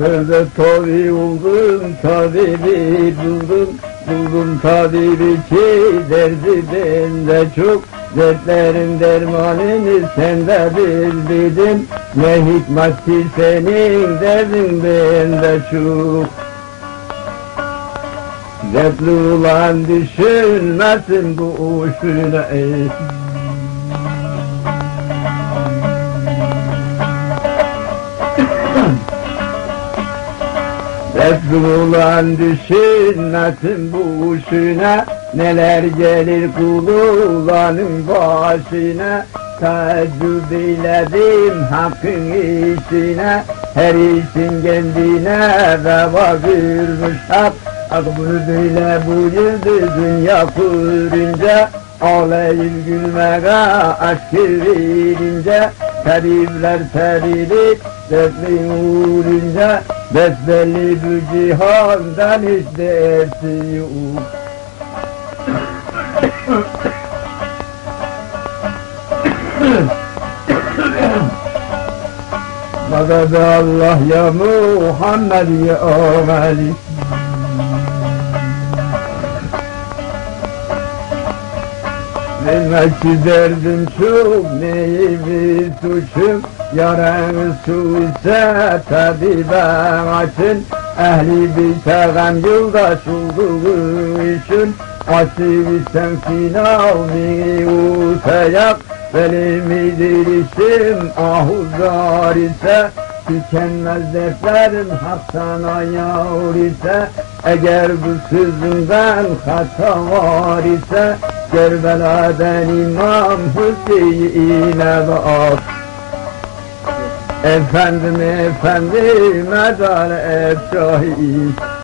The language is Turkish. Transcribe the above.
Ben de tabi buldum, tabibi buldum. Buldum tabibi ki derdi bende çok. Dertlerin dermanını sen de bildin. Ne hikmet ki senin derdin bende çok. Dertli olan düşünmesin bu uçuna ey. Dertli olan düşünmesin bu uçuna. Neler gelir kulağının başına. Tecrüb eyledim hakkın işine. Her işin kendine reva görmüş hak. Aklı böyle bu yıldızın yapırınca. Ağlayıp gülmeye aşkı verince. Tabipler tabip dertli olunca. Besbelli bu cihandan hiç dersi yok. Madad Allah ya Muhammed ya Ali. Bilmek derdim çok neyimi suçum. Yaranı su ise tabiben açın. Ehli bir sevgem yoldaş olduğu için. Asibisem finavmi usayak. Velimidir işim ahuzar ise. Tükenmez dertlerim hak sana yar ise. Eğer bu sözümden hata var ise. Kerbela'dan İmam Hüseyin'e bak. Efendim efendim medar efşahi.